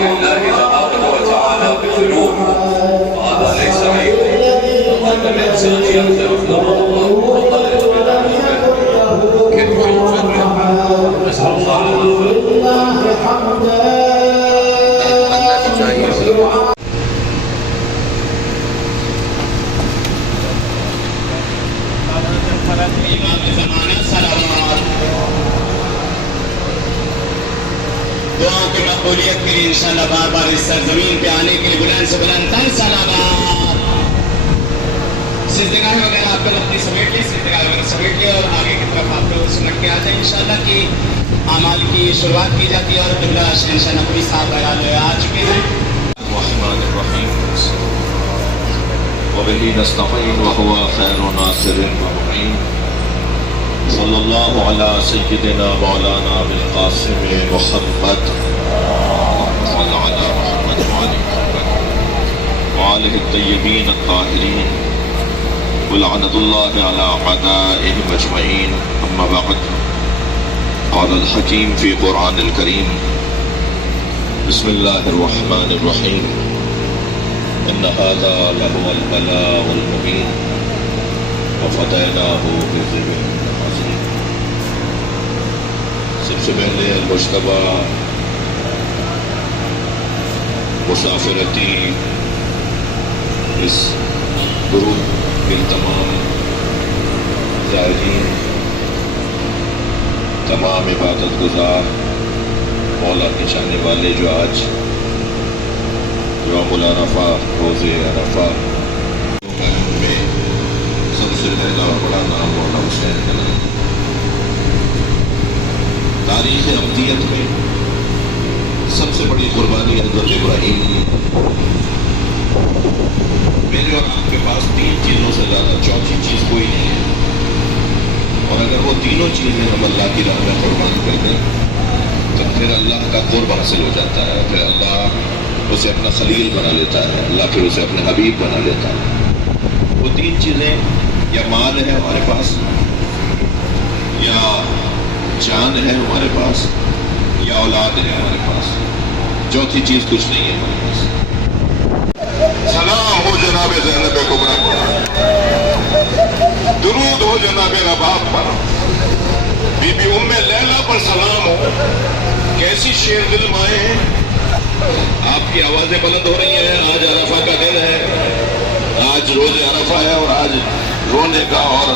لله تبارك وتعالى بالذنوب، وهذا ليس عيبا، وأن الإنسان يعترف له الله وقدر كيف يفرق. نسأل الله دعاؤں کی مقبولیت کے لیے انشاءاللہ بار بار اس سرزمین پہ آنے کے لیے بلند سے بلند تر سلامات. سجدگاہ وغیرہ آپ کو اپنی سمیٹ لیں، سجدگاہ وغیرہ سمیٹ لیں اور آگے کی طرف آپ لوگ سمٹ کے آ جائیں. انشاءاللہ کی اعمال کی شروعات کی جاتی ہے اور قبلہ شہنشاہ نقوی صاحب بیان ہوئے آ چکے ہیں. الرحمن الرحیم وبه نستعین وهو خیر ناصر ومعین. صلی اللہ علی سیدنا مولانا بالقاسم محمد وعلی محمد وآلہ الطیبین الطاہرین ولعنت اللہ علی اعدائہم اجمعین. اما بعد، قال الحکیم فی قرآن الکریم بسم اللہ الرحمن الرحیم ان هذا لهو البلاء المبین وفدیناہ بذبح عظیم. سب سے پہلے المجتبیٰ مسافرتی اس گروپ کے تمام زائرین، تمام عبادت گزار، مولا کے چاہنے والے جو آج یوم العرفہ، روز عرفہ میں سب سے پہلا اور بڑا نام مولا حسین کا نام. تاریخ ابدیت میں سب سے بڑی قربانی حضرت ابراہیم کی. میرے اور آپ کے پاس تین چیزوں سے زیادہ چوتھی چیز کوئی نہیں ہے، اور اگر وہ تینوں چیزیں ہم اللہ کی راہ میں قربان کر دیں تو پھر اللہ کا قرب حاصل ہو جاتا ہے. پھر اللہ اسے اپنا خلیل بنا لیتا ہے، اللہ پھر اسے اپنے حبیب بنا لیتا ہے. وہ تین چیزیں یا مال ہے ہمارے پاس، یا جان ہے ہمارے پاس، یا اولاد ہے ہمارے پاس. چوتھی چیز کچھ نہیں ہے ہمارے پاس. سلام ہو جناب زینب کبریٰ پر، درود ہو جناب رباب پر، بی بی ام لیلہ پر سلام ہو. کیسی شیر دل مائیں ہیں. آپ کی آوازیں بلند ہو رہی ہیں. آج عرفہ کا دن ہے، آج روز عرفہ ہے، اور آج رونے کا اور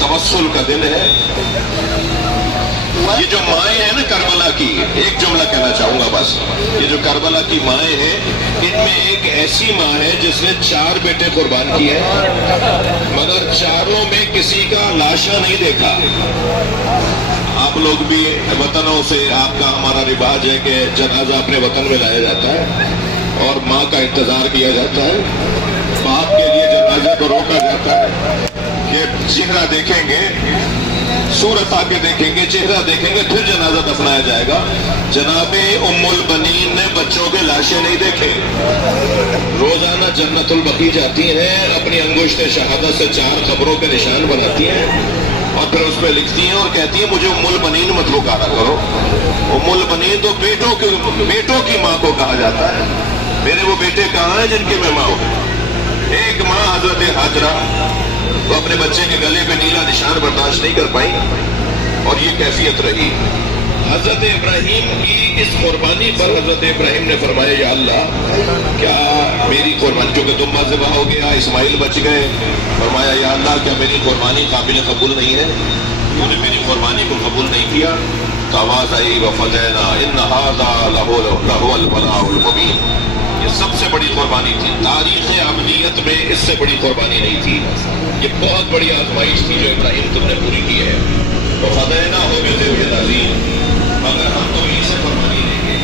توسل کا دن ہے. یہ جو مائیں ہیں نا کربلا کی، ایک جملہ کہنا چاہوں گا بس. یہ جو کربلا کی مائیں ہیں، ان میں ایک ایسی ماں ہے جس نے 4 بیٹے قربان کیے، مگر چاروں میں کسی کا لاشا نہیں دیکھا. آپ لوگ بھی وطنوں سے، آپ کا ہمارا رواج ہے کہ جنازہ اپنے وطن میں لایا جاتا ہے اور ماں کا انتظار کیا جاتا ہے. باپ کے لیے جنازے کو روکا جاتا ہے کہ چہرہ دیکھیں گے، صورت آگے دیکھیں گے، چہرہ دیکھیں گے، پھر جنازہ دفنایا جائے گا. جناب ام البنین نے بچوں کے لاشیں نہیں دیکھے. روزانہ جنت البقیع جاتی ہیں، اپنی انگشت شہادت سے 4 قبروں کے نشان بناتی ہیں اور پھر اس پہ لکھتی ہیں اور کہتی ہیں مجھے ام البنین مت پکارا کرو. ام البنین تو بیٹوں کی ماں کو کہا جاتا ہے. میرے وہ بیٹے کہاں ہیں جن کی میں ماں ہوں. ایک ماں حضرت حاجرہ، وہ اپنے بچے کے گلے پہ نیلا نشان برداشت نہیں کر پائی اور یہ کیفیت رہی. حضرت ابراہیم کی اس قربانی پر حضرت ابراہیم نے فرمایا یا اللہ کیا میری قربانی، چونکہ دمبا ذبح ہو گیا، اسماعیل بچ گئے، فرمایا یا اللہ کیا میری قربانی قابل قبول نہیں ہے؟ انہوں نے میری قربانی کو قبول نہیں کیا تو آواز آئی وفدینا ان ھذا لہو البلاء المبین. یہ سب سے بڑی قربانی تھی. تاریخ ابدیت میں اس سے بڑی قربانی نہیں تھی. یہ بہت بڑی آزمائش تھی جو ابراہیم تم نے پوری کی ہے. وفدینا ہو بذبح عظیم. مگر ہم تمہیں سے قربانی دیں گے،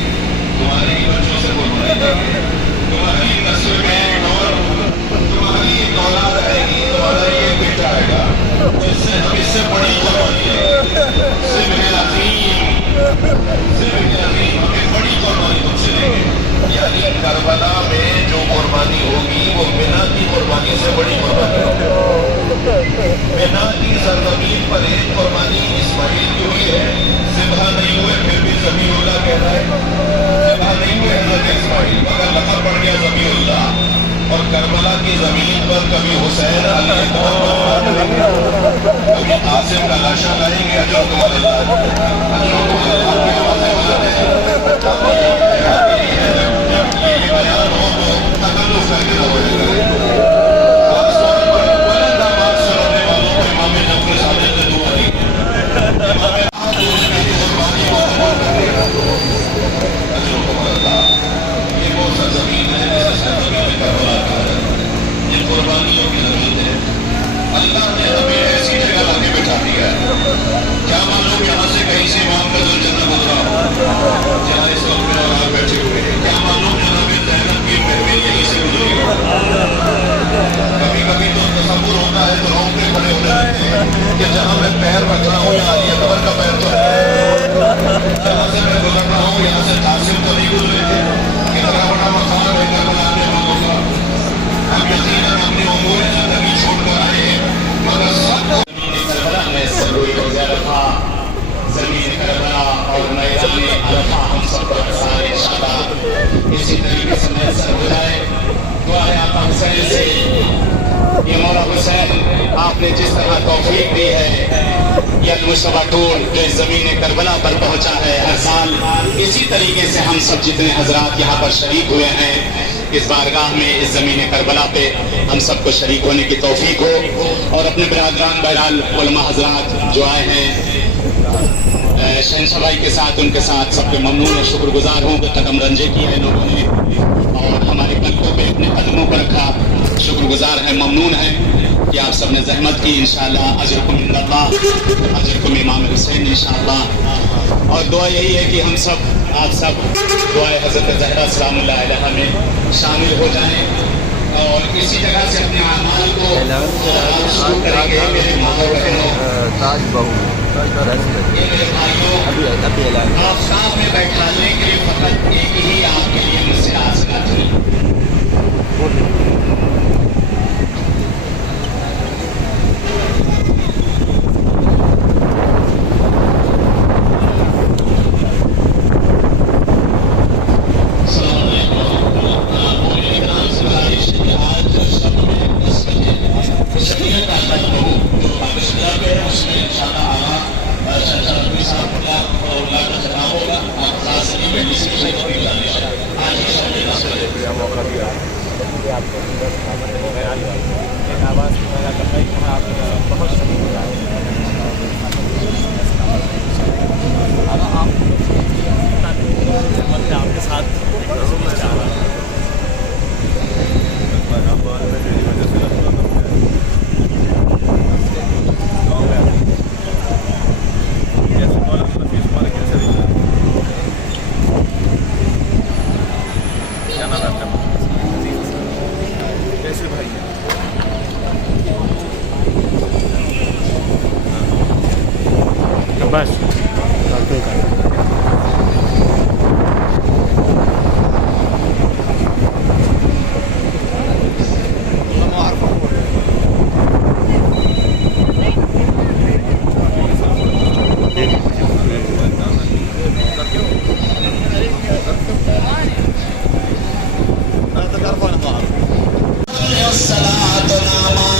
تمہاری بچوں سے قربانی دیں گے، تمہاری نسل میں اور تمہاری اولاد آئے گی، تمہارا یہ بیٹا آئے گا جس سے ہم اس سے بڑی قربانی دیں گے. ذبح عظیم، ذبح عظیم، ہمیں بڑی قربانی تم سے دیں گے. یعنی کربلا میں جو قربانی ہوگی وہ منا کی قربانی سے بڑی قربانی ہوگی. منا کی سرزمین پر ایک قربانی اسماعیل کی ہوئی ہے، ذبح نہیں ہوئے پھر بھی تلاشا لائیں گے اجرکم اللہ اجرکم اللہ کی آوازیں بلند یہ بیان ہو تو تکلف کر کے نہ ہوئے کریں خاص طور پر بلند آواز سے رونے والوں کو امام جعفر صادق نے دعا دی امام کی قربانی کو قبول کرنے اجرکم اللہ یہ وہ سرزمین ہے جسے سرزمین کربلا کہا جاتا ہے یہ قربانیوں کی زمین ہے اللہ نے ہمیں ایسی جگہ لا کے بٹھا دیا ہے کیا معلوم یہاں سے کہیں سے امام کا ذوالجنہ گزرا ہو جہاں اس وقت میں اور بیٹھے ہوئے ہیں کیا معلوم جناب زینب کی محفل یہیں سے گزری کبھی کبھی تو تصور ہوتا ہے تو رونگٹے کھڑے ہو جاتے ہیں کہ جہاں میں پیر رکھ رہا ہوں یہاں علی اکبر کا پیر تو ہے جہاں سے میں گزر رہا ہوں یہاں سے قاسم تو نہیں گزرے تھے کتنا بڑا مقام ہے کربلا میں لوگوں کا ہم یقیناً اپنی امور زندگی چھوڑ کر آئے ہیں مگر سب کو کربلا میں سروئی روزہ رکھا زمین کربلا اور میدان عرفہ ہم سب کو سارے انشاءاللہ اسی طریقے سے میسر ہو جائے دعا ہے آقا حسین سے یہ مولا حسین آپ نے جس طرح توفیق دی ہے یہ المصطفیٰ ٹول جو اس زمین کربلا پر پہنچا ہے ہر سال اسی طریقے سے ہم سب جتنے حضرات یہاں پر شریک ہوئے ہیں اس بارگاہ میں اس زمین کربلا پہ ہم سب کو شریک ہونے کی توفیق ہو اور اپنے برادران بہرحال علماء حضرات جو آئے ہیں شہنشاہ بھائی کے ساتھ ان کے ساتھ سب کے ممنون اور شکر گزار ہوں کہ قدم رنجے کیے ہیں لوگوں نے اور ہمارے قلبوں پہ اپنے قدموں پر رکھا شکر گزار ہیں ممنون ہیں کہ آپ سب نے زحمت کی انشاءاللہ اجرکم من اللہ اجرکم امام حسین انشاءاللہ اور دعا یہی ہے کہ ہم سب آپ سب دعائے حضرت زہرا سلام اللہ علیہ میں شامل ہو جائیں اور اسی جگہ سے اپنے اعمال کو شروع کریں گے میرے ماں اور بہنوں یہ میرے بھائیوں آفتاب میں بیٹھانے کے لیے فقط ایک ہی آپ کے لیے مجھ سے آسنا تھی بس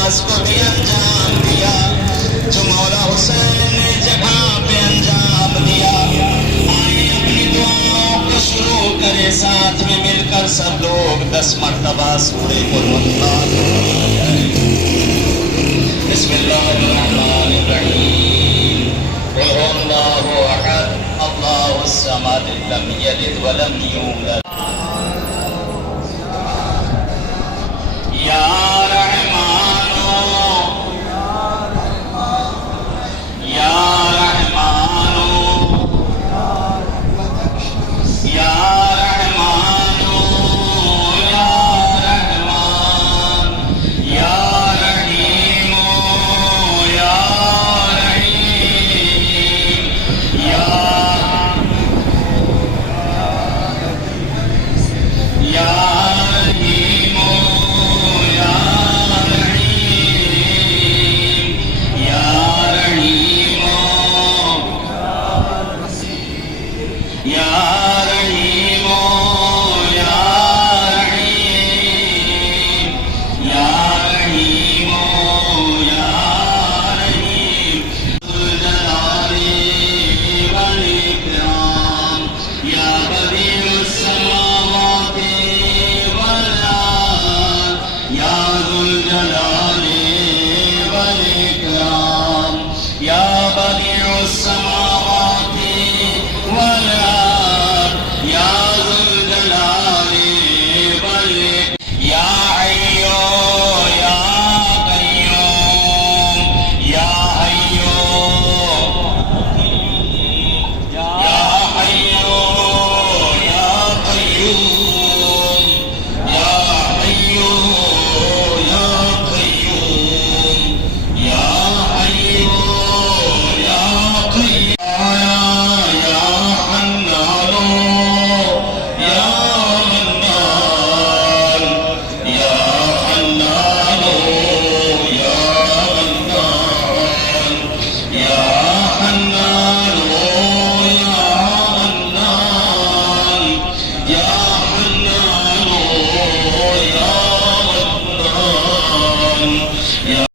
نماز کو بھی انجام دیا جو مولا حسین نے جگہ پہ انجام دیا آئے اپنی دعاؤں کو شروع کرے ساتھ میں مل کر سب لوگ 10 مرتبہ سورہ قل اللہ بسم اللہ الرحمن الرحیم قل هو اللہ احد اللہ الصمد لم یلد ولم یولد